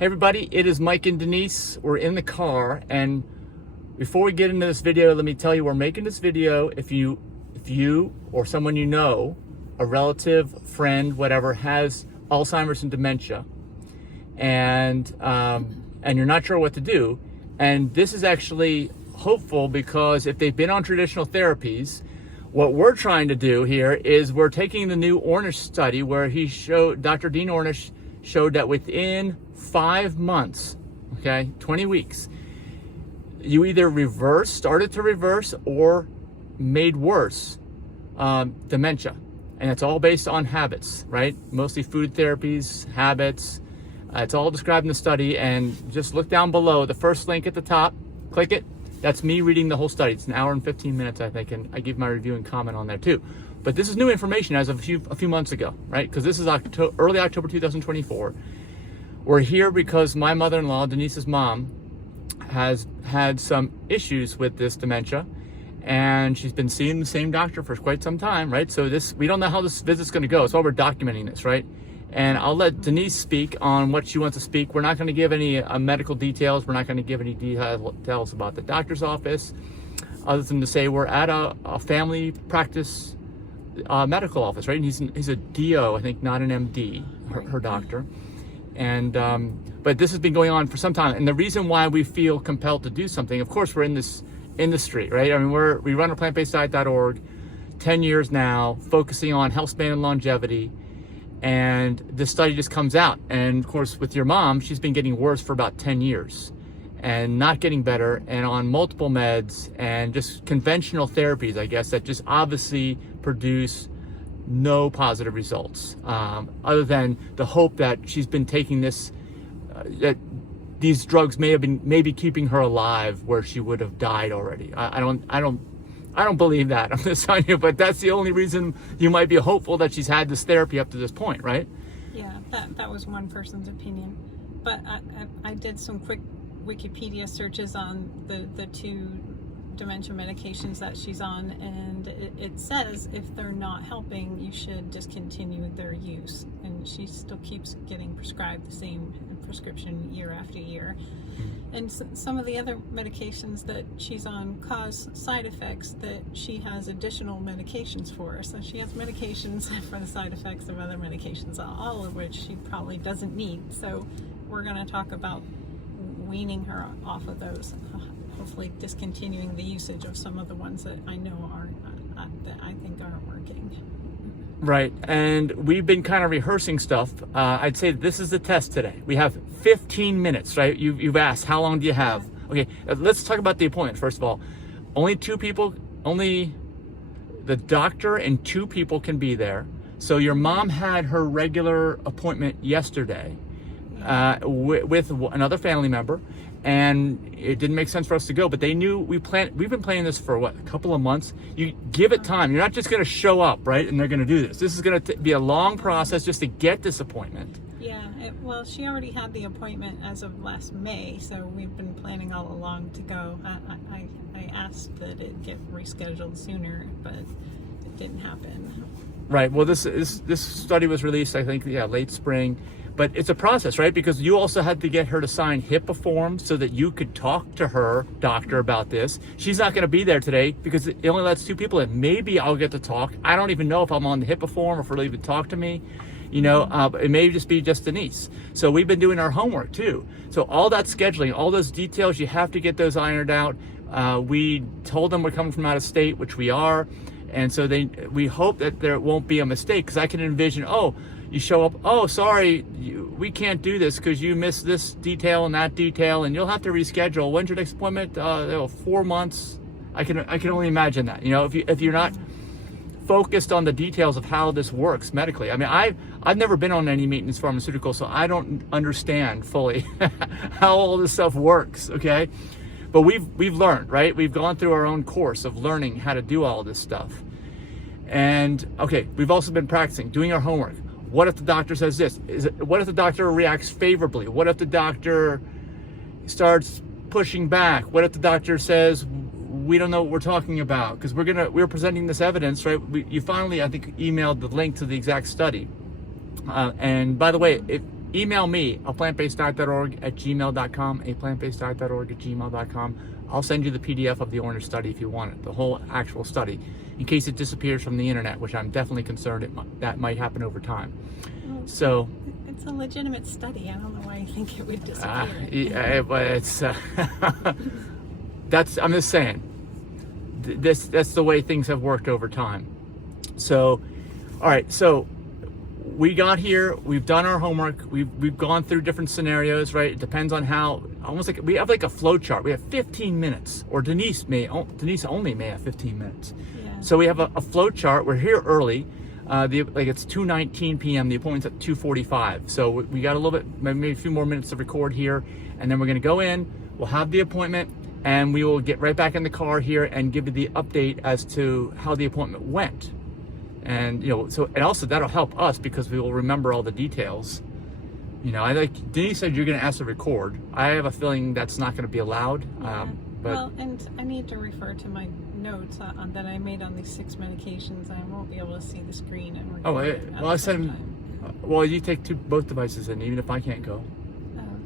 Hey everybody, it is Mike and Denise. We're in the car, and before we get into this video, let me tell you we're making this video if you or someone you know, a relative, friend, whatever, has Alzheimer's and dementia, and you're not sure what to do. And this is actually hopeful because if they've been on traditional therapies, what we're trying to do here is we're taking the new Ornish study where Dr. Dean Ornish showed that within 5 months, 20 weeks, you either started to reverse or made worse dementia. And it's all based on habits, right? Mostly food therapies, habits. It's all described in the study, and just look down below, the first link at the top, click it. That's me reading the whole study. It's an hour and 15 minutes, I think, and I give my review and comment on there too. But this is new information as of a few months ago, right? Because this is early October 2024. We're here because my mother-in-law, Denise's mom, has had some issues with this dementia, and she's been seeing the same doctor for quite some time, right? So we don't know how this visit's going to go. That's why we're documenting this, right? And I'll let Denise speak on what she wants to speak. We're not going to give any medical details. We're not going to give any details about the doctor's office, other than to say we're at a family practice medical office, right? And he's a DO, I think, not an MD, her doctor. And but this has been going on for some time. And the reason why we feel compelled to do something, of course, we're in this industry, right? I mean, we run aPlantBasedDiet.org, 10 years now, focusing on health span and longevity. And this study just comes out. And of course, with your mom, she's been getting worse for about 10 years and not getting better, and on multiple meds and just conventional therapies, I guess, that just obviously produce no positive results, other than the hope that she's been taking this, that these drugs may have been maybe keeping her alive where she would have died already. I don't believe that. I'm just telling you, but that's the only reason you might be hopeful that she's had this therapy up to this point, right? Yeah, that was one person's opinion. But I did some quick Wikipedia searches on the two dementia medications that she's on, and it says if they're not helping, you should discontinue their use. And she still keeps getting prescribed the same prescription year after year. And some of the other medications that she's on cause side effects that she has additional medications for. So she has medications for the side effects of other medications, all of which she probably doesn't need. So we're going to talk about weaning her off of those, hopefully discontinuing the usage of some of the ones that I know that I think aren't working. Right, and we've been kind of rehearsing stuff. I'd say this is the test today. We have 15 minutes, right? You've asked, how long do you have? Okay, let's talk about the appointment first of all. Only the doctor and 2 people can be there. So your mom had her regular appointment yesterday with another family member, and it didn't make sense for us to go, but they knew we've been planning this for a couple of months. You give it time. You're not just going to show up, right, and they're going to do this. This is going to be a long process just to get this appointment. Yeah, well, she already had the appointment as of last May, so we've been planning all along to go. I asked that it get rescheduled sooner, but it didn't happen. Right. Well, this study was released, I think, late spring. But it's a process, right? Because you also had to get her to sign HIPAA forms so that you could talk to her doctor about this. She's not going to be there today because it only lets 2 people in. Maybe I'll get to talk. I don't even know if I'm on the HIPAA form or if she'll even talk to me. It may just be just Denise. So we've been doing our homework too. So all that scheduling, all those details, you have to get those ironed out. We told them we're coming from out of state, which we are. And so we hope that there won't be a mistake, because I can envision, you show up, sorry, we can't do this because you missed this detail and that detail, and you'll have to reschedule. When's your next appointment? 4 months. I can only imagine that. If you're not focused on the details of how this works medically. I mean, I've never been on any maintenance pharmaceutical, so I don't understand fully how all this stuff works. Okay, but we've learned, right? We've gone through our own course of learning how to do all this stuff, and we've also been practicing, doing our homework. What if the doctor says this? What if the doctor reacts favorably? What if the doctor starts pushing back? What if the doctor says, we don't know what we're talking about? Because we're presenting this evidence, right? You finally, I think, emailed the link to the exact study. And by the way, email me, aPlantBasedDiet.org at gmail.com, aPlantBasedDiet.org at gmail.com. I'll send you the PDF of the Ornish study if you want it, the whole actual study, in case it disappears from the internet, which I'm definitely concerned that might happen over time. Well, So it's a legitimate study. I don't know why you think it would disappear. but it's I'm just saying, that's the way things have worked over time. So, all right, so we got here, we've done our homework, we've gone through different scenarios, right? It depends on how, almost like we have like a flow chart. We have 15 minutes, or Denise only may have 15 minutes. Yeah. So we have a flow chart. We're here early. Like it's 2:19 p.m. The appointment's at 2:45. So we got a little bit, maybe a few more minutes to record here, and then we're going to go in. We'll have the appointment, and we will get right back in the car here and give you the update as to how the appointment went. And and also that'll help us because we will remember all the details. I like Denise said you're going to ask to record. I have a feeling that's not going to be allowed. Yeah. But well, and I need to refer to my notes that I made on these 6 medications. I won't be able to see the screen and record. I said, well, you take both devices in, even if I can't go.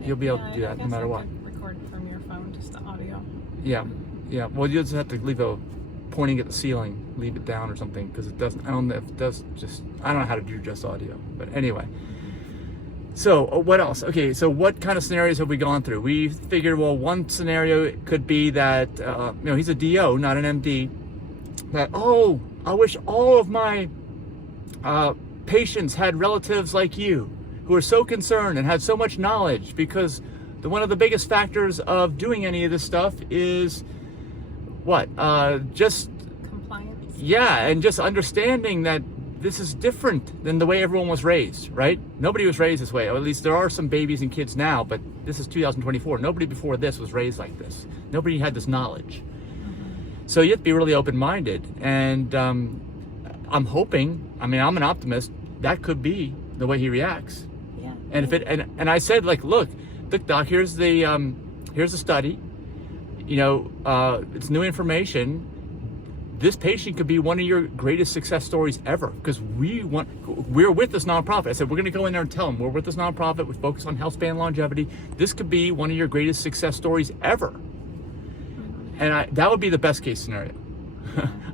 You'll be able to do that no matter what. Record from your phone, just the audio. Yeah. Well, you just have to leave pointing at the ceiling, leave it down or something, because it doesn't. I don't know if it does. I don't know how to do just audio. But anyway. So what else? Okay, so what kind of scenarios have we gone through? We figured, well, one scenario could be that he's a DO, not an MD. That I wish all of my patients had relatives like you, who are so concerned and had so much knowledge, because one of the biggest factors of doing any of this stuff is what? Just compliance. Yeah, and just understanding that this is different than the way everyone was raised, right? Nobody was raised this way. Or at least there are some babies and kids now, but this is 2024. Nobody before this was raised like this. Nobody had this knowledge. Mm-hmm. So you have to be really open-minded. And I'm hoping, I'm an optimist, that could be the way he reacts. Yeah. And if and I said, look, doc, here's the study. It's new information. This patient could be one of your greatest success stories ever, because we're with this nonprofit. I said, we're going to go in there and tell them we're with this nonprofit. We focus on health span longevity. This could be one of your greatest success stories ever. And that would be the best case scenario.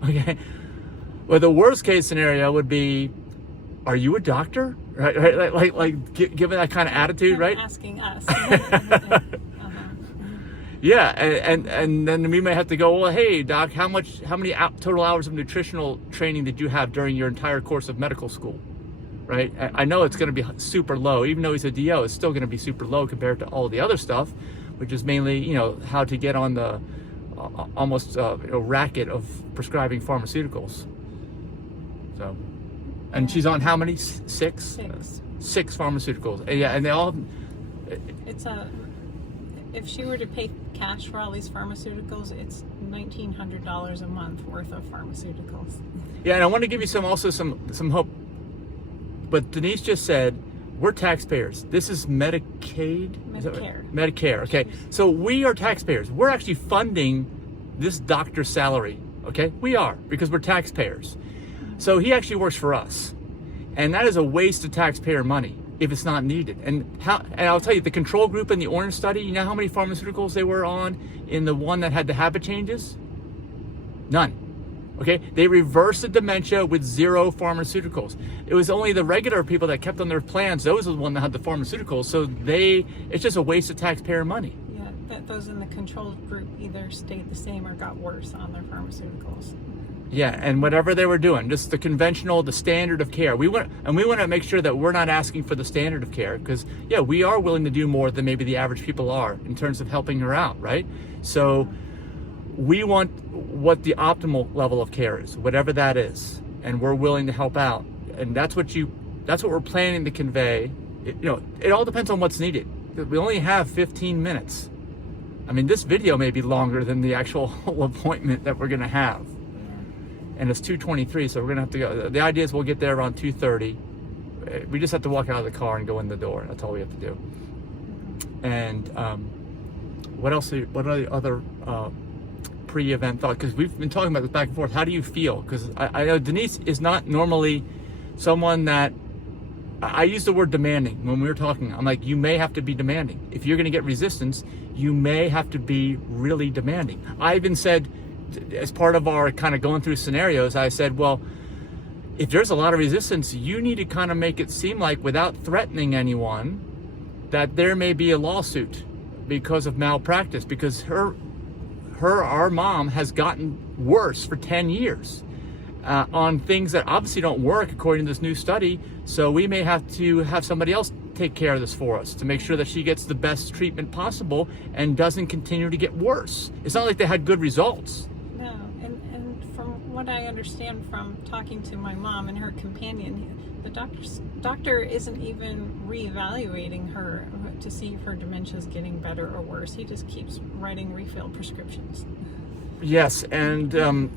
Okay. Well, the worst case scenario would be, are you a doctor? Right? Like given that kind of attitude, right? Asking us. Yeah, and then we may have to go, well, hey, doc, how many total hours of nutritional training did you have during your entire course of medical school, right? I know it's going to be super low. Even though he's a DO, it's still going to be super low compared to all the other stuff, which is mainly, how to get on the almost racket of prescribing pharmaceuticals. So, and she's on how many? Six? Six pharmaceuticals. Yeah, and they all... If she were to pay cash for all these pharmaceuticals, it's $1,900 a month worth of pharmaceuticals. Yeah, and I want to give you some hope. But Denise just said, we're taxpayers. This is Medicaid? Medicare. Medicare, okay. So we are taxpayers. We're actually funding this doctor's salary, okay? We are, because we're taxpayers. So he actually works for us. And that is a waste of taxpayer money if it's not needed. And I'll tell you, the control group in the Ornish study, you know how many pharmaceuticals they were on in the one that had the habit changes? None. Okay, they reversed the dementia with 0 pharmaceuticals. It was only the regular people that kept on their plans. Those are the ones that had the pharmaceuticals. So it's just a waste of taxpayer money. Yeah, those in the control group either stayed the same or got worse on their pharmaceuticals. Yeah, and whatever they were doing, just the conventional, the standard of care. We want to make sure that we're not asking for the standard of care, because we are willing to do more than maybe the average people are in terms of helping her out, right? So we want what the optimal level of care is, whatever that is, and we're willing to help out. And that's what we're planning to convey. It all depends on what's needed. We only have 15 minutes. This video may be longer than the actual whole appointment that we're going to have. And it's 2:23, so we're gonna have to go. The idea is we'll get there around 2:30. We just have to walk out of the car and go in the door. That's all we have to do. And what else? What are the other pre-event thoughts? Because we've been talking about this back and forth. How do you feel? Because I know Denise is not normally someone that I use the word demanding when we were talking. I'm like, you may have to be demanding. If you're going to get resistance, you may have to be really demanding. I even said, as part of our kind of going through scenarios, I said, well, if there's a lot of resistance, you need to kind of make it seem like, without threatening anyone, that there may be a lawsuit because of malpractice, because our mom has gotten worse for 10 years on things that obviously don't work according to this new study. So we may have to have somebody else take care of this for us to make sure that she gets the best treatment possible and doesn't continue to get worse. It's not like they had good results. No, and from what I understand from talking to my mom and her companion, the doctor isn't even reevaluating her to see if her dementia is getting better or worse. He just keeps writing refill prescriptions. Yes, and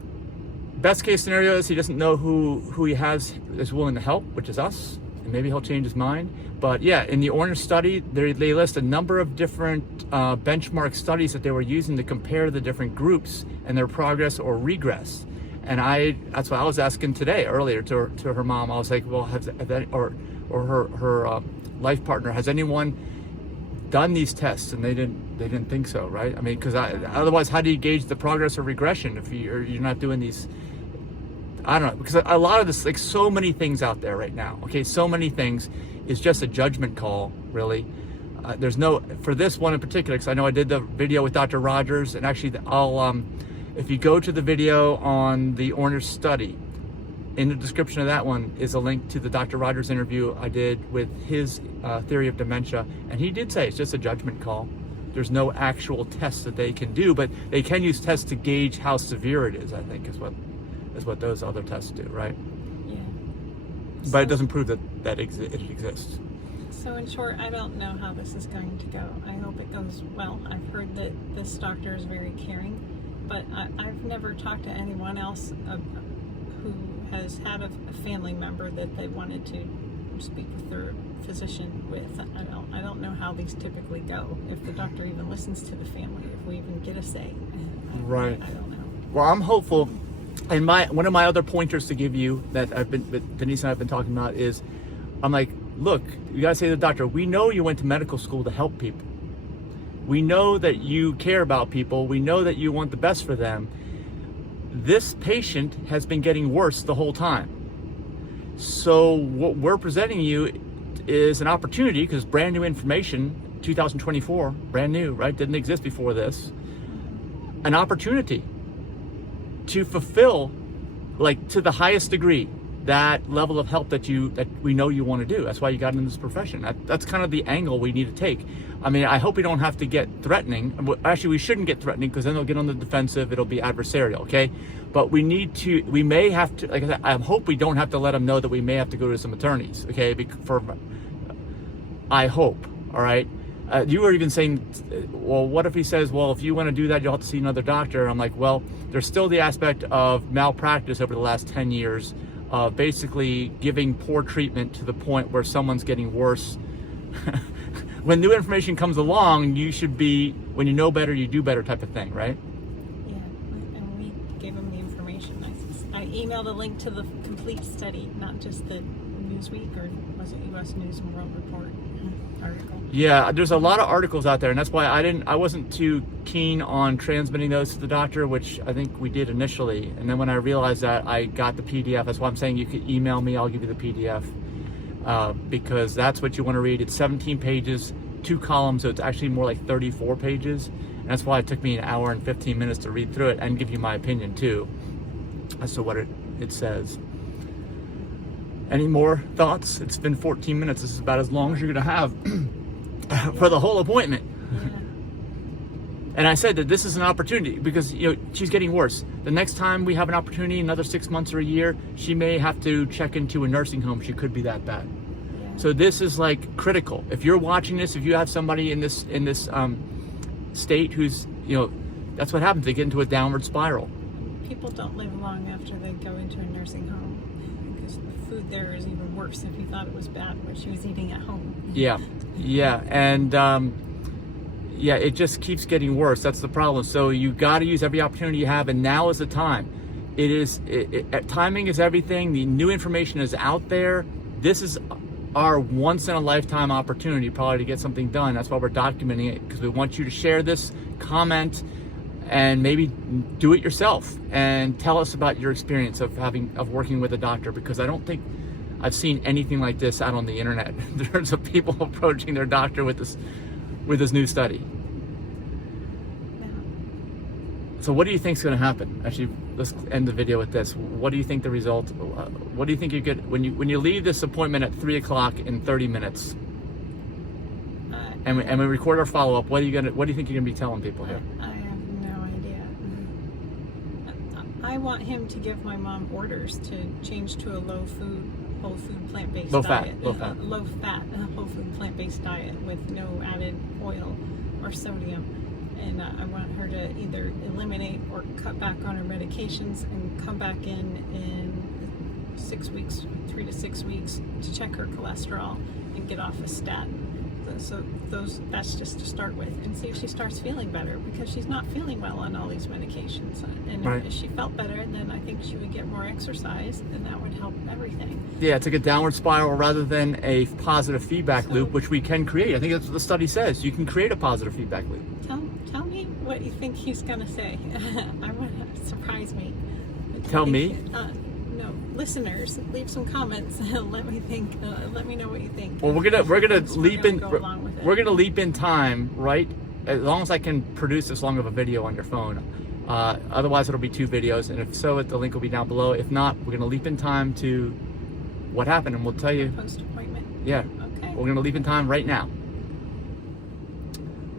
best case scenario is he doesn't know who he has is willing to help, which is us, and maybe he'll change his mind. But yeah, in the Ornish study, they list a number of different benchmark studies that they were using to compare the different groups and their progress or regress. And that's what I was asking today earlier to her mom. I was like, well, or her life partner, has anyone done these tests? And they didn't think so, right? I mean, because otherwise, how do you gauge the progress or regression if you're not doing these? I don't know, because a lot of this, like so many things out there right now, okay, so many things is just a judgment call, really. There's no, for this one in particular, because I know I did the video with Dr. Rogers, and actually if you go to the video on the Ornish study, in the description of that one is a link to the Dr. Rogers interview I did with his theory of dementia, and he did say it's just a judgment call. There's no actual tests that they can do, but they can use tests to gauge how severe it is, I think, is what those other tests do, right? Yeah. But it doesn't prove that it exists. So in short, I don't know how this is going to go. I hope it goes well. I've heard that this doctor is very caring, but I've never talked to anyone else who has had a family member that they wanted to speak with their physician with. I don't know how these typically go, if the doctor even listens to the family, if we even get a say. Right. I don't know. Well, I'm hopeful. And one of my other pointers to give you that Denise and I have been talking about is, I'm like, look, you gotta say to the doctor, we know you went to medical school to help people. We know that you care about people. We know that you want the best for them. This patient has been getting worse the whole time. So what we're presenting you is an opportunity, because brand new information, 2024, brand new, right? Didn't exist before this. An opportunity to fulfill, like, to the highest degree, that level of help that we know you want to do. That's why you got into this profession. That's kind of the angle we need to take. I mean, I hope we don't have to get threatening. Actually, we shouldn't get threatening, because then they'll get on the defensive. It'll be adversarial, okay? But we may have to, like I said, I hope we don't have to let them know that we may have to go to some attorneys, okay? I hope, all right? You were even saying, well, what if he says, well, if you want to do that, you'll have to see another doctor. I'm like, well, there's still the aspect of malpractice over the last 10 years of basically giving poor treatment to the point where someone's getting worse. When new information comes along, you should be, when you know better, you do better type of thing, right? Yeah, and we gave him the information. I emailed a link to the complete study, not just the Newsweek, or was it U.S. News and World Report article? Yeah, there's a lot of articles out there, and that's why I wasn't too keen on transmitting those to the doctor, which I think we did initially. And then when I realized that, I got the PDF. That's why I'm saying you could email me, I'll give you the PDF. Because that's what you want to read. It's 17 pages, 2 columns, so it's actually more like 34 pages. And that's why it took me an hour and 15 minutes to read through it and give you my opinion too, as to what it says. Any more thoughts? It's been 14 minutes. This is about as long as you're going to have for the whole appointment. Yeah. And I said that this is an opportunity, because she's getting worse. The next time we have an opportunity, another 6 months or a year, she may have to check into a nursing home. She could be that bad. Yeah. So this is like critical. If you're watching this, if you have somebody in this state who's, that's what happens. They get into a downward spiral. People don't live long after they go into a nursing home, because the food there is even worse if you thought it was bad what she was eating at home. Yeah, and yeah, it just keeps getting worse. That's the problem. So you got to use every opportunity you have, and now is the time. Timing is everything. The new information is out there. This is our once in a lifetime opportunity probably to get something done. That's why we're documenting it, because we want you to share this, comment, and maybe do it yourself and tell us about your experience of working with a doctor, because I don't think I've seen anything like this out on the internet. There's a people approaching their doctor with this new study. So what do you think is going to happen? Actually, let's end the video with this. What do you think the result? What do you think you get when you leave this appointment at 3 o'clock in 30 minutes? And we record our follow up. What do you think you're gonna be telling people here? I have no idea. I want him to give my mom orders to change to a whole food plant-based diet. Low fat, whole food plant-based diet with no added oil or sodium. And I want her to either eliminate or cut back on her medications and come back in 6 weeks, 3 to 6 weeks, to check her cholesterol and get off a statin. So that's just to start with, and see if she starts feeling better, because she's not feeling well on all these medications. And right. If she felt better, then I think she would get more exercise, and that would help everything. Yeah, it's like a downward spiral rather than a positive feedback loop, which we can create. I think that's what the study says. You can create a positive feedback loop. Tell me what you think he's gonna say. I want to surprise me. Tell me. No, listeners, leave some comments and let me think. Let me know what you think. Well, we're gonna leap in. We're gonna leap in time, right? As long as I can produce this long of a video on your phone. Otherwise, it'll be 2 videos, and if so, the link will be down below. If not, we're gonna leap in time to what happened, and we'll tell you. Post appointment. Yeah. Okay. We're gonna leap in time right now.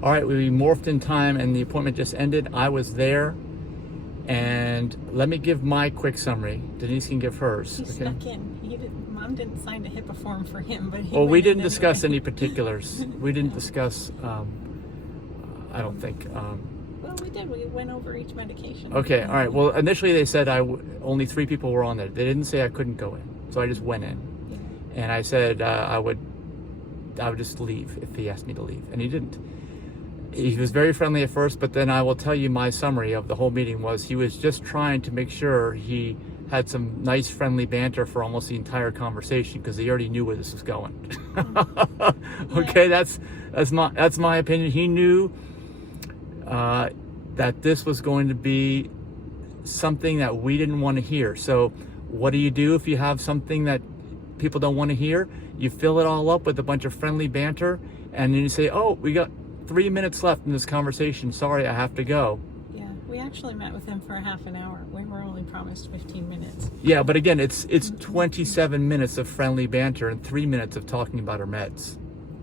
All right, we morphed in time, and the appointment just ended. I was there, and let me give my quick summary. Denise can give hers. He snuck in. Mom didn't sign a HIPAA form for him, but he. Well, we didn't anyway. discuss any particulars. We didn't discuss. I don't think. Well, we did. We went over each medication. Okay. All right. Well, initially they said only 3 people were on there. They didn't say I couldn't go in, so I just went in, and I said I would just leave if he asked me to leave, and he didn't. He was very friendly at first, but then I will tell you my summary of the whole meeting was he was just trying to make sure he had some nice friendly banter for almost the entire conversation, because he already knew where this was going. Okay, that's my opinion. He knew that this was going to be something that we didn't want to hear. So what do you do if you have something that people don't want to hear? You fill it all up with a bunch of friendly banter, and then you say, oh, we got 3 minutes left in this conversation. Sorry, I have to go. Yeah, we actually met with him for a half an hour. We were only promised 15 minutes. Yeah, but again, it's 27 minutes of friendly banter and 3 minutes of talking about our meds.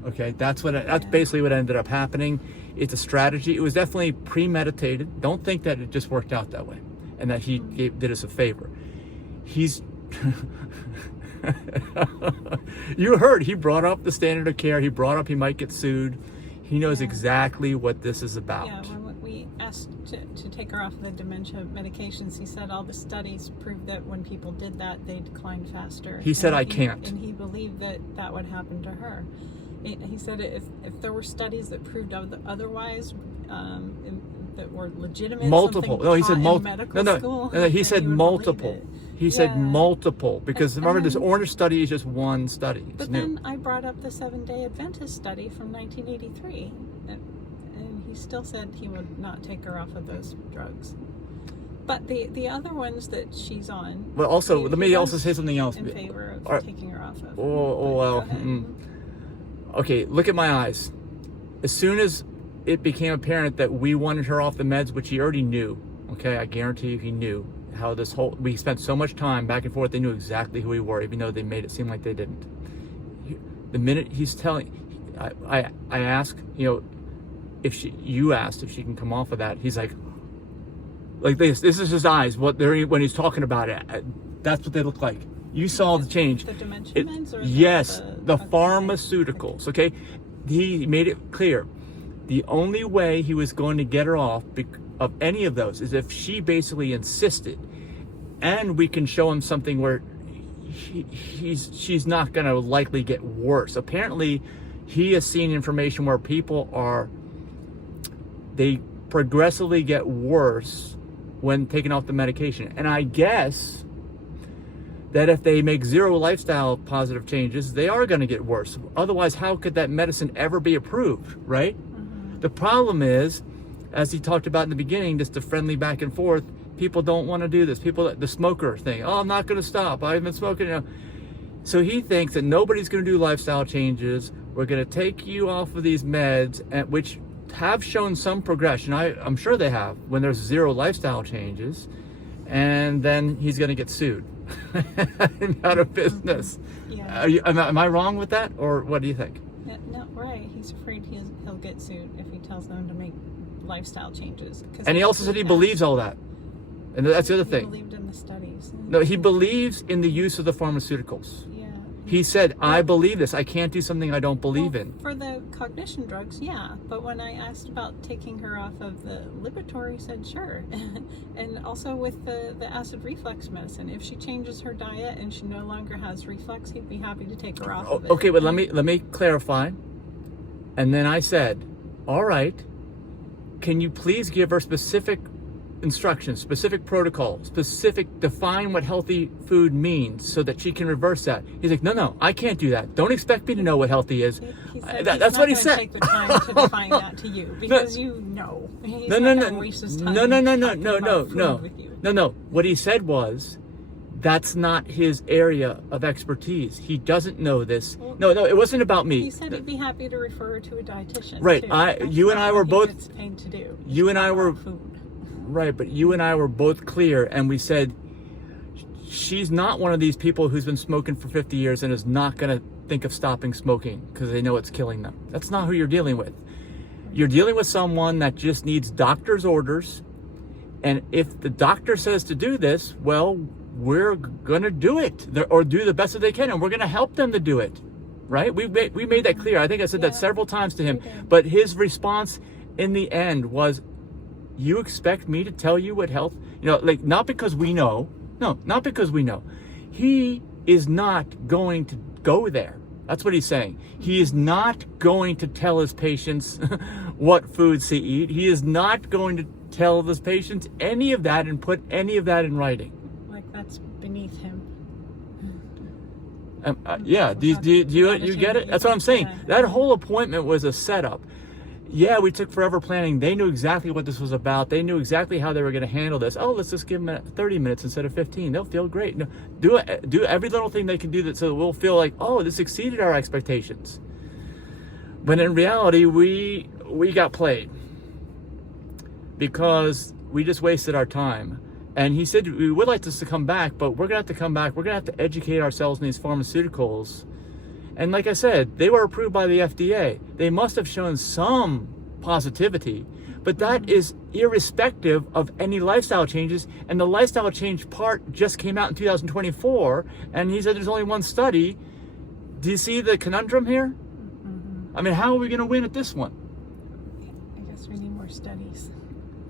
Okay, that's basically what ended up happening. It's a strategy. It was definitely premeditated. Don't think that it just worked out that way and that he did us a favor. He's you heard he brought up the standard of care. He brought up he might get sued. He knows exactly what this is about. Yeah, when we asked to take her off of the dementia medications, he said all the studies proved that when people did that, they declined faster. He said, I can't. And he believed that would happen to her. He said if there were studies that proved otherwise, that were legitimate, multiple. No, he said multiple. No, he said multiple. He said multiple, because remember, this Ornish study is just one study. It's but new. Then I brought up the 7-day Adventist study from 1983, and he still said he would not take her off of those drugs. But the other ones that she's on. Well, also, let me also say something else. In favor of taking her off of. Oh well. Okay, look at my eyes. As soon as it became apparent that we wanted her off the meds, which he already knew. Okay, I guarantee you he knew how this whole, we spent so much time back and forth. They knew exactly who we were, even though they made it seem like they didn't. The minute he's telling, I ask, if you asked if she can come off of that, he's like this is his eyes, when he's talking about it, that's what they look like. You saw the change. The dementia meds? Or yes, the pharmaceuticals, okay? He made it clear. The only way he was going to get her off of any of those is if she basically insisted, and we can show him something where she's not going to likely get worse. Apparently, he has seen information where people they progressively get worse when taking off the medication. And I guess that if they make zero lifestyle positive changes, they are going to get worse. Otherwise, how could that medicine ever be approved, right? The problem is, as he talked about in the beginning, just a friendly back and forth, people don't want to do this. People, the smoker thing, oh, I'm not going to stop. I've been smoking. You know. So he thinks that nobody's going to do lifestyle changes. We're going to take you off of these meds, which have shown some progression. I'm sure they have when there's zero lifestyle changes. And then he's going to get sued and out of business. Yeah. Am I wrong with that? Or what do you think? Yeah, no, right. He's afraid he'll get sued if he tells them to make lifestyle changes. And he also said he believes all that. And that's the other thing. He believed in the studies. No, he believes in the use of the pharmaceuticals. Yeah. He said, I believe this. I can't do something I don't believe in. For the cognition drugs, yeah. But when I asked about taking her off of the Lipitor, he said, sure. And also with the acid reflux medicine, if she changes her diet and she no longer has reflux, he'd be happy to take her off of it. Okay, but let me clarify. And then I said, all right, can you please give her specific instructions, specific protocol, define what healthy food means so that she can reverse that. He's like, no, I can't do that. Don't expect me to know what healthy is. That's what he said. Take the time to define that to you because you know. No. What he said was, that's not his area of expertise. He doesn't know this. No, it wasn't about me. He said he'd be happy to refer her to a dietitian. Right. You and I were both. It's paid to do. You and I were. Right, but you and I were both clear, and we said she's not one of these people who's been smoking for 50 years and is not going to think of stopping smoking because they know it's killing them. That's not who you're dealing with. You're dealing with someone that just needs doctor's orders, and if the doctor says to do this, well, we're going to do it or do the best that they can, and we're going to help them to do it, right? We made that clear. I think I said that several times to him, but his response in the end was, you expect me to tell you what health, not because we know. No, not because we know. He is not going to go there. That's what he's saying. He is not going to tell his patients what foods to eat. He is not going to tell his patients any of that and put any of that in writing. Like that's beneath him. Yeah, do you get it? That's what I'm saying. That whole appointment was a setup. Yeah, we took forever planning. They knew exactly what this was about. They knew exactly how they were going to handle this. Oh, let's just give them 30 minutes instead of 15. They'll feel great. No, do every little thing they can do that so that we'll feel like, oh, this exceeded our expectations. But in reality, we got played because we just wasted our time. And he said we would like this to come back, but we're going to have to come back. We're going to have to educate ourselves in these pharmaceuticals. And like I said, they were approved by the FDA. They must have shown some positivity, but that is irrespective of any lifestyle changes. And the lifestyle change part just came out in 2024. And he said there's only one study. Do you see the conundrum here? Mm-hmm. I mean, how are we going to win at this one? I guess we need more studies.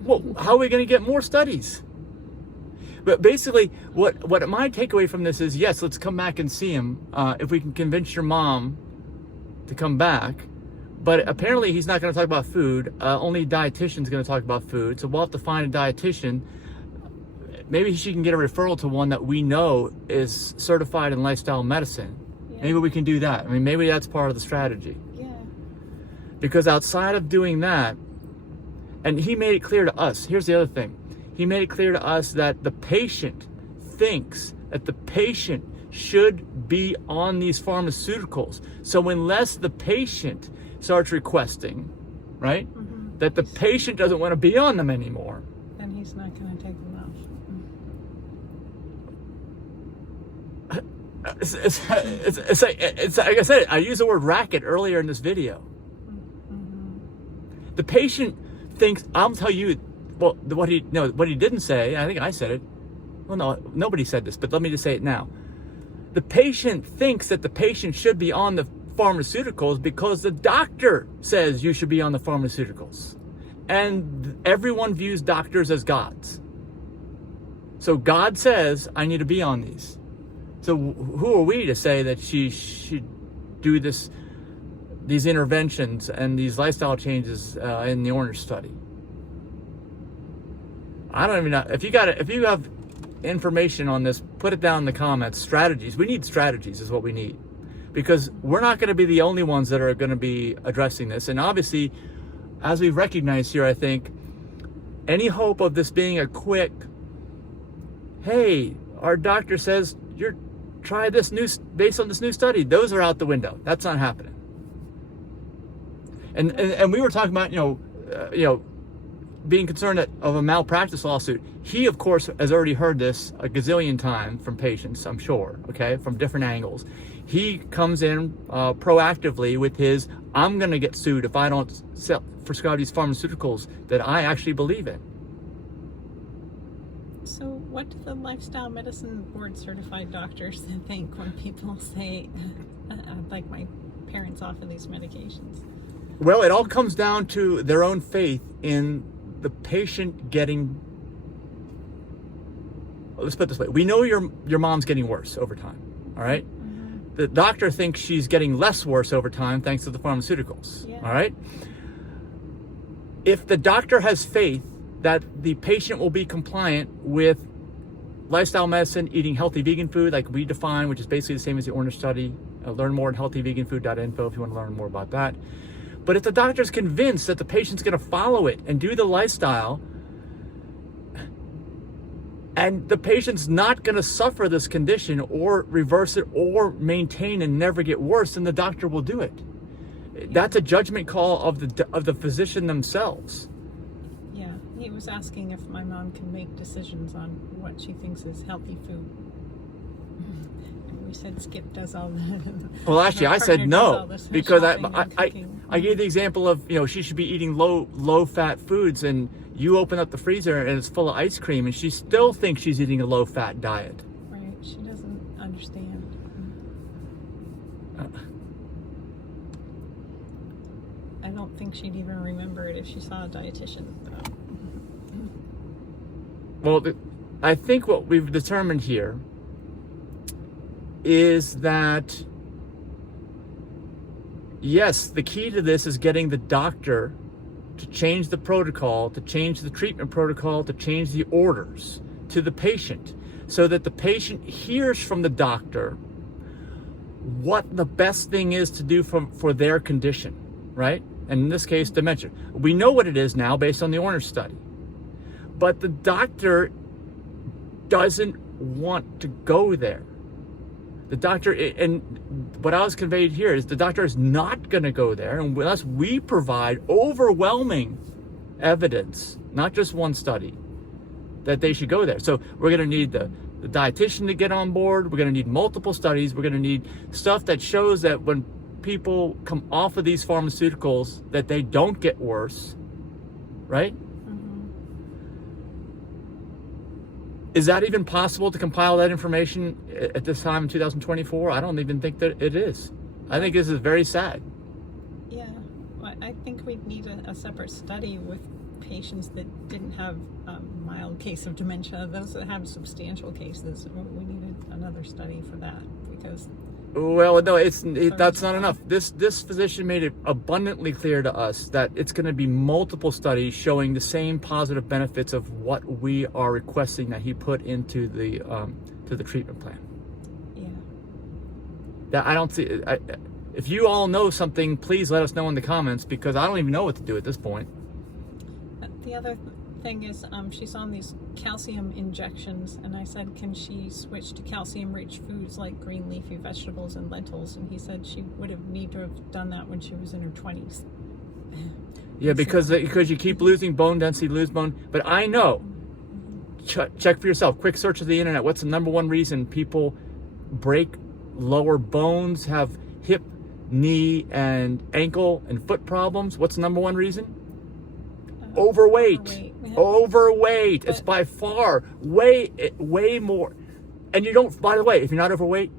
Well, how are we going to get more studies? But basically, what my takeaway from this is, yes, let's come back and see him if we can convince your mom to come back. But apparently he's not going to talk about food. Only a dietitian's going to talk about food. So we'll have to find a dietitian. Maybe she can get a referral to one that we know is certified in lifestyle medicine. Yeah. Maybe we can do that. I mean, maybe that's part of the strategy. Yeah. Because outside of doing that, and he made it clear to us, here's the other thing. He made it clear to us that the patient thinks that the patient should be on these pharmaceuticals. So unless the patient starts requesting, right, that the patient doesn't want to be on them anymore, then he's not going to take them off. It's like I said, I used the word racket earlier in this video. The patient thinks, I'll tell you, well, what he didn't say, I think I said it. Well, no, nobody said this, but let me just say it now. The patient thinks that the patient should be on the pharmaceuticals because the doctor says you should be on the pharmaceuticals. And everyone views doctors as gods. So God says, I need to be on these. So who are we to say that she should do these interventions and these lifestyle changes in the Ornish study? I don't even know. If you have information on this, put it down in the comments. Strategies. We need strategies is what we need. Because we're not going to be the only ones that are going to be addressing this. And obviously, as we've recognized here, I think, any hope of this being a quick, hey, our doctor says, try this based on this new study, those are out the window. That's not happening. And we were talking about, being concerned of a malpractice lawsuit. He, of course, has already heard this a gazillion times from patients, I'm sure, okay, from different angles. He comes in proactively with his, I'm going to get sued if I don't prescribe these pharmaceuticals that I actually believe in. So what do the lifestyle medicine board certified doctors think when people say, I'd like my parents off of these medications? Well, it all comes down to their own faith in the patient getting, let's put it this way. We know your mom's getting worse over time, all right? Mm-hmm. The doctor thinks she's getting less worse over time thanks to the pharmaceuticals, all right? If the doctor has faith that the patient will be compliant with lifestyle medicine, eating healthy vegan food like we define, which is basically the same as the Ornish study. Learn more at healthyveganfood.info if you want to learn more about that. But if the doctor's convinced that the patient's going to follow it and do the lifestyle, and the patient's not going to suffer this condition or reverse it or maintain and never get worse, then the doctor will do it. That's a judgment call of the physician themselves. Yeah, he was asking if my mom can make decisions on what she thinks is healthy food. And we said Skip does all the... Well, actually, I said no, because I gave the example of, she should be eating low-fat foods, and you open up the freezer and it's full of ice cream, and she still thinks she's eating a low-fat diet. Right, she doesn't understand. I don't think she'd even remember it if she saw a dietitian. Well, I think what we've determined here is that, yes, the key to this is getting the doctor to change the protocol, to change the treatment protocol, to change the orders to the patient, so that the patient hears from the doctor what the best thing is to do for their condition, right? And in this case, dementia. We know what it is now based on the Ornish study. But the doctor doesn't want to go there. The doctor, and what I was conveyed here is the doctor is not going to go there unless we provide overwhelming evidence, not just one study, that they should go there. So we're going to need the dietitian to get on board. We're going to need multiple studies. We're going to need stuff that shows that when people come off of these pharmaceuticals, that they don't get worse, right? Mm-hmm. Is that even possible to compile that information at this time in 2024? I don't even think that it is. I think this is very sad. Yeah, well, I think we'd need a separate study with patients that didn't have a mild case of dementia. Those that have substantial cases, we needed another study for that, because... Well, no, that's not enough. This physician made it abundantly clear to us that it's going to be multiple studies showing the same positive benefits of what we are requesting that he put into the to the treatment plan. Yeah. That I don't see. If you all know something, please let us know in the comments, because I don't even know what to do at this point. The other thing is, she's on these calcium injections, and I said, can she switch to calcium-rich foods like green leafy vegetables and lentils? And he said she would have need to have done that when she was in her 20s. Yeah, because you keep losing bone density, lose bone. But I know. Check for yourself. Quick search of the internet. What's the number one reason people break lower bones, have hip, knee, and ankle and foot problems? What's the number one reason? Overweight. Overweight. It's by far way more. And you don't, by the way, if you're not overweight,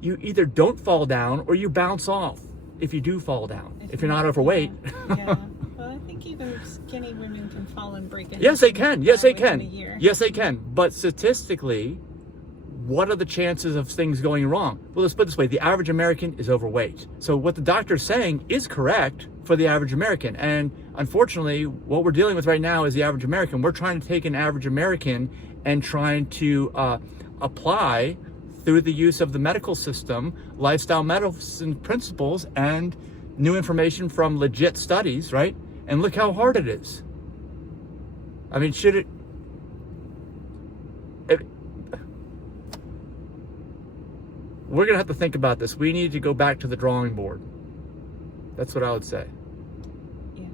you either don't fall down or you bounce off if you do fall down. If you're not overweight. Yeah. Well, I think even skinny women can fall and break it. Yes, they can. Yes, they can. Yes, they can. But statistically, what are the chances of things going wrong? Well, let's put it this way. The average American is overweight. So what the doctor's saying is correct for the average American. And unfortunately, what we're dealing with right now is the average American. We're trying to take an average American and trying to apply through the use of the medical system, lifestyle medicine principles, and new information from legit studies, right? And look how hard it is. I mean, should it we're going to have to think about this. We need to go back to the drawing board. That's what I would say. Yeah.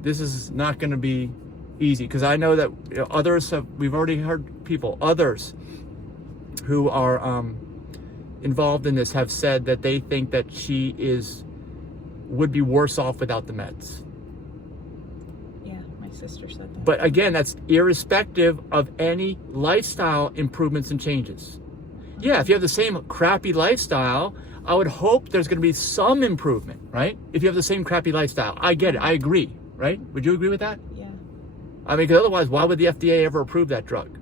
This is not going to be easy, because I know that others have, we've already heard others who are involved in this have said that they think that she would be worse off without the meds. Yeah, my sister said that. But again, that's irrespective of any lifestyle improvements and changes. Yeah, if you have the same crappy lifestyle, I would hope there's going to be some improvement, right? If you have the same crappy lifestyle. I get it. I agree, right? Would you agree with that? Yeah. I mean, because otherwise, why would the FDA ever approve that drug?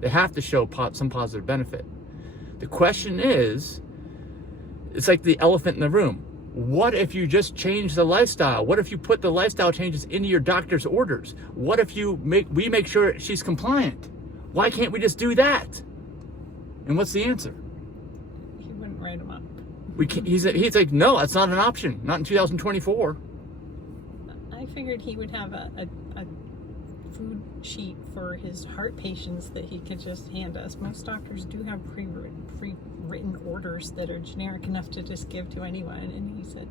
They have to show some positive benefit. The question is, it's like the elephant in the room. What if you just change the lifestyle? What if you put the lifestyle changes into your doctor's orders? What if we make sure she's compliant? Why can't we just do that? And what's the answer? He wouldn't write them up. We can't, he's like, no, that's not an option. Not in 2024. I figured he would have a food sheet for his heart patients that he could just hand us. Most doctors do have pre-written orders that are generic enough to just give to anyone. And he said,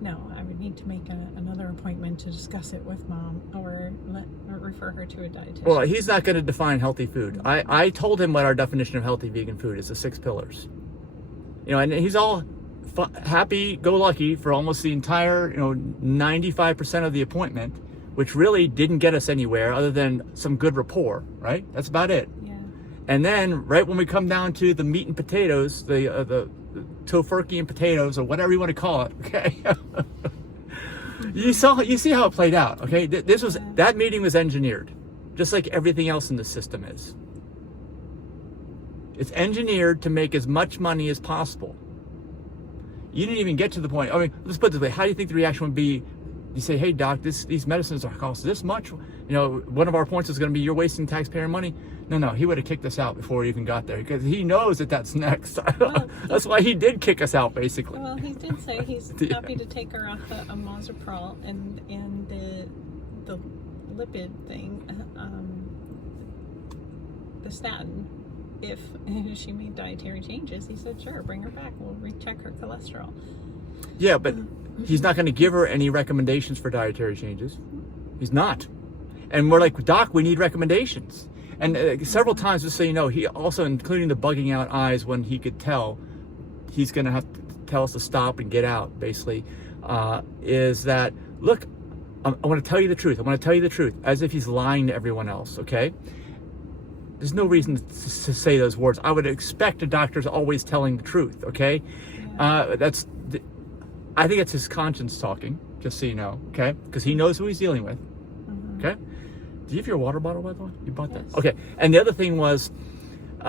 no, I would need to make another appointment to discuss it with mom, or refer her to a dietitian. Well, he's not going to define healthy food. I told him what our definition of healthy vegan food is, the 6 pillars. And he's all happy-go-lucky for almost the entire, 95% of the appointment, which really didn't get us anywhere other than some good rapport, right? That's about it. Yeah. And then, right when we come down to the meat and potatoes, the tofurkey and potatoes, or whatever you want to call it, okay? You see how it played out, okay? That meeting was engineered, just like everything else in the system is. It's engineered to make as much money as possible. You didn't even get to the point. I mean, let's put it this way. How do you think the reaction would be? You say, hey, doc, these medicines are cost this much. One of our points is going to be you're wasting taxpayer money. No, he would have kicked us out before we even got there, because he knows that that's next. Well, that's why he did kick us out, basically. Well, he did say he's happy to take her off the Amazaprol and the lipid thing, the statin. If she made dietary changes, he said, sure, bring her back. We'll recheck her cholesterol. Yeah, but he's not going to give her any recommendations for dietary changes. He's not. And we're like, doc, we need recommendations. And several times, just so you know, he also, including the bugging out eyes when he could tell he's going to have to tell us to stop and get out, basically, is that, look, I want to tell you the truth. I want to tell you the truth, as if he's lying to everyone else, okay? There's no reason to say those words. I would expect a doctor's always telling the truth, okay? Yeah. I think it's his conscience talking, just so you know, okay? Because he knows who he's dealing with, okay? Do you have your water bottle, by the way? You bought that? Yes. Okay. And the other thing was, okay,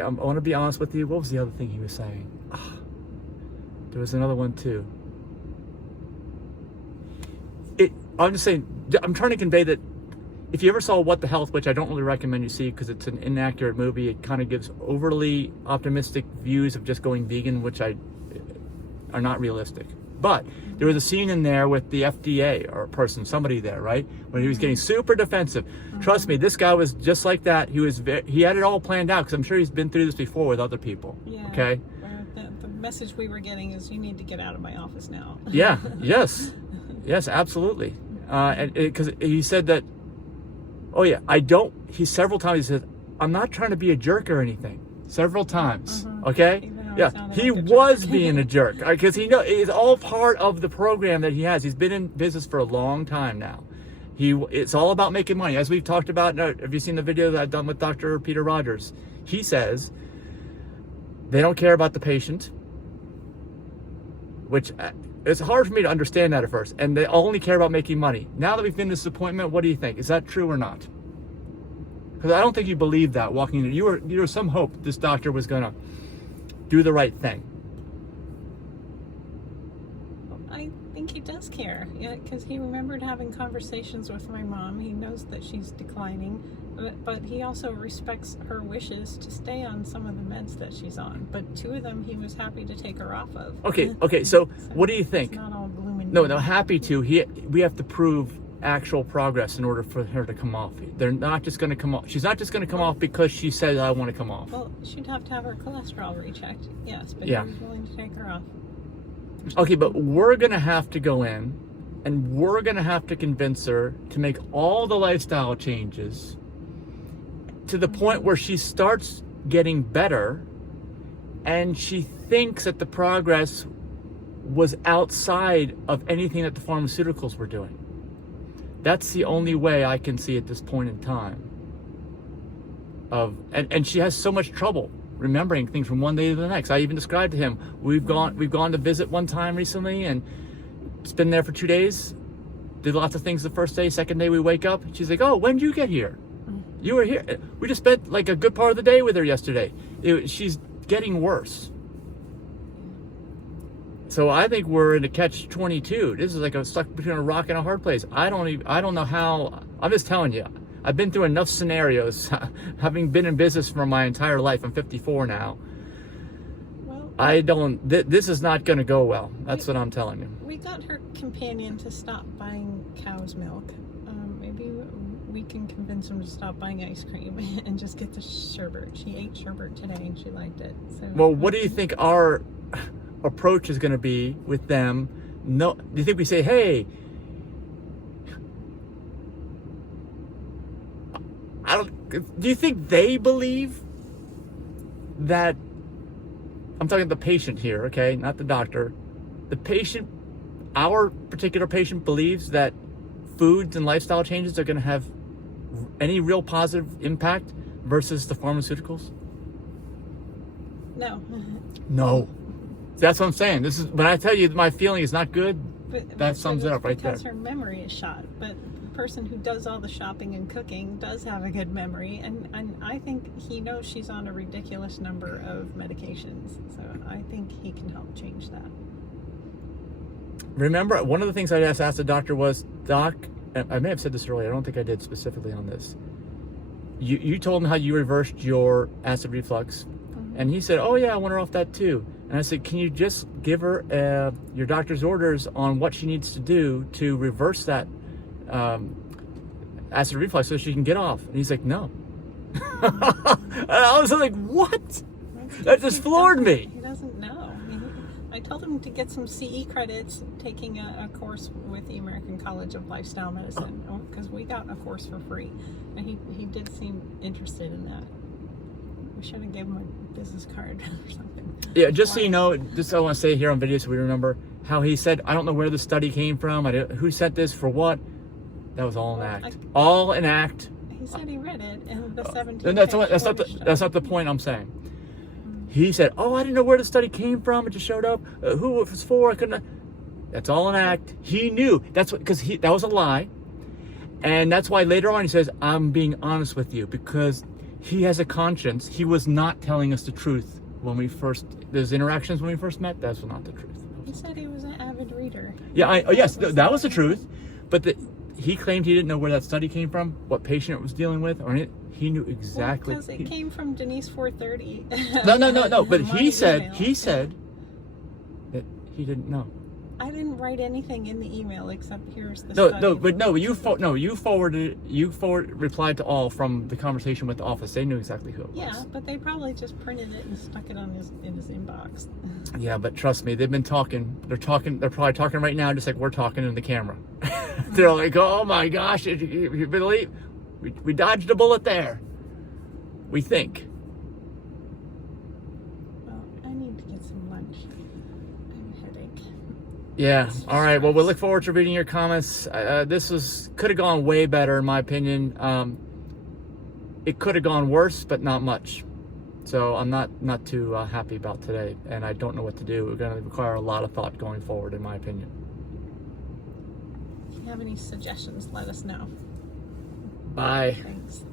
I want to be honest with you. What was the other thing he was saying? There was another one too. I'm just saying, I'm trying to convey that if you ever saw What the Health, which I don't really recommend you see because it's an inaccurate movie, it kind of gives overly optimistic views of just going vegan, which are not realistic. But there was a scene in there with the FDA or somebody there, right? When he was getting super defensive. Trust me, this guy was just like that. He had it all planned out, because I'm sure he's been through this before with other people. Yeah. Okay. The message we were getting is, you need to get out of my office now. Yeah. Yes. Yes. Absolutely. And because he said that. Oh yeah. Several times he said, I'm not trying to be a jerk or anything. Several times. Okay. Yeah, he was being a jerk, because it's all part of the program that he has. He's been in business for a long time now. It's all about making money. As we've talked about, have you seen the video that I've done with Dr. Peter Rogers? He says they don't care about the patient, which it's hard for me to understand that at first. And they only care about making money. Now that we've been to this appointment, what do you think? Is that true or not? Because I don't think you believed that walking in. You were some hope this doctor was going to do the right thing. I think he does care, yeah, because he remembered having conversations with my mom. He knows that she's declining, but he also respects her wishes to stay on some of the meds that she's on. But 2 of them he was happy to take her off of. Okay, so what do you think? It's not all gloom and No, doom. happy to. We have to prove actual progress in order for her to come off. They're not just going to come off. She's not just going to come off because she says, I want to come off. Well, she'd have to have her cholesterol rechecked, yes, but Yeah. he was willing to take her off. Okay, but we're going to have to go in and we're going to have to convince her to make all the lifestyle changes to the point where she starts getting better and she thinks that the progress was outside of anything that the pharmaceuticals were doing. That's the only way I can see at this point in time. And she has so much trouble remembering things from one day to the next. I even described to him, we've gone to visit one time recently, and it's been there for 2 days. Did lots of things the first day. Second day we wake up, she's like, "Oh, when did you get here? You were here." We just spent like a good part of the day with her yesterday. She's getting worse. So I think we're in a catch-22. This is like a stuck between a rock and a hard place. I don't know how. I'm just telling you. I've been through enough scenarios, having been in business for my entire life. I'm 54 now. Well, this is not going to go well. That's what I'm telling you. We got her companion to stop buying cow's milk. Maybe we can convince him to stop buying ice cream and just get the sherbet. She ate sherbet today and she liked it. So, well, what do you think our approach is going to be with them? No, do you think we say, "Hey, do you think they believe that?" I'm talking the patient here, okay, not the doctor. The patient, our particular patient, believes that foods and lifestyle changes are going to have any real positive impact versus the pharmaceuticals? No. No. That's what I'm saying. This is when I tell you my feeling is not good. That sums it up right there. Because her memory is shot, but the person who does all the shopping and cooking does have a good memory, and I think he knows she's on a ridiculous number of medications, so I think he can help change that. Remember, one of the things I asked the doctor was, "Doc," and I may have said this earlier, I don't think I did specifically on this. You told him how you reversed your acid reflux, and he said, "Oh yeah, I want her off that too." And I said, "Can you just give her your doctor's orders on what she needs to do to reverse that acid reflux so she can get off?" And he's like, "No." And I was like, "What?" That just floored me. He doesn't know. I told him to get some CE credits taking a course with the American College of Lifestyle Medicine, because we got a course for free, and he did seem interested in that. We should have given him a business card or something. Yeah, just so you know, just I want to say here on video so we remember how he said, "I don't know where the study came from. Who sent this for what." That was all an act. All an act. He said he read it in the 17th. And that's not the point I'm saying. He said, "Oh, I didn't know where the study came from. It just showed up. Who it was for? I couldn't." That's all an act. He knew. That's what, because that was a lie, and that's why later on he says, "I'm being honest with you," because he has a conscience. He was not telling us the truth when we first, those interactions when we first met. That's not the truth. He said he was an avid reader. Yeah, yes, that was the truth. But he claimed he didn't know where that study came from, what patient it was dealing with, or he knew exactly. Because it came from Denise 430. No. But he said email. that he didn't know. I didn't write anything in the email except here's the study. You replied to all from the conversation with the office. They knew exactly who it was. Yeah, but they probably just printed it and stuck it on in his inbox. Yeah, but trust me, they've been talking. They're probably talking right now, just like we're talking in the camera. They're like, "Oh my gosh, you believe we dodged a bullet there." We think. Well, I need to get some lunch. I have a headache. Yeah. All right. Well, we'll look forward to reading your comments. This could have gone way better, in my opinion. It could have gone worse, but not much. So I'm not too happy about today, and I don't know what to do. We're going to require a lot of thought going forward, in my opinion. If you have any suggestions, let us know. Bye. Thanks.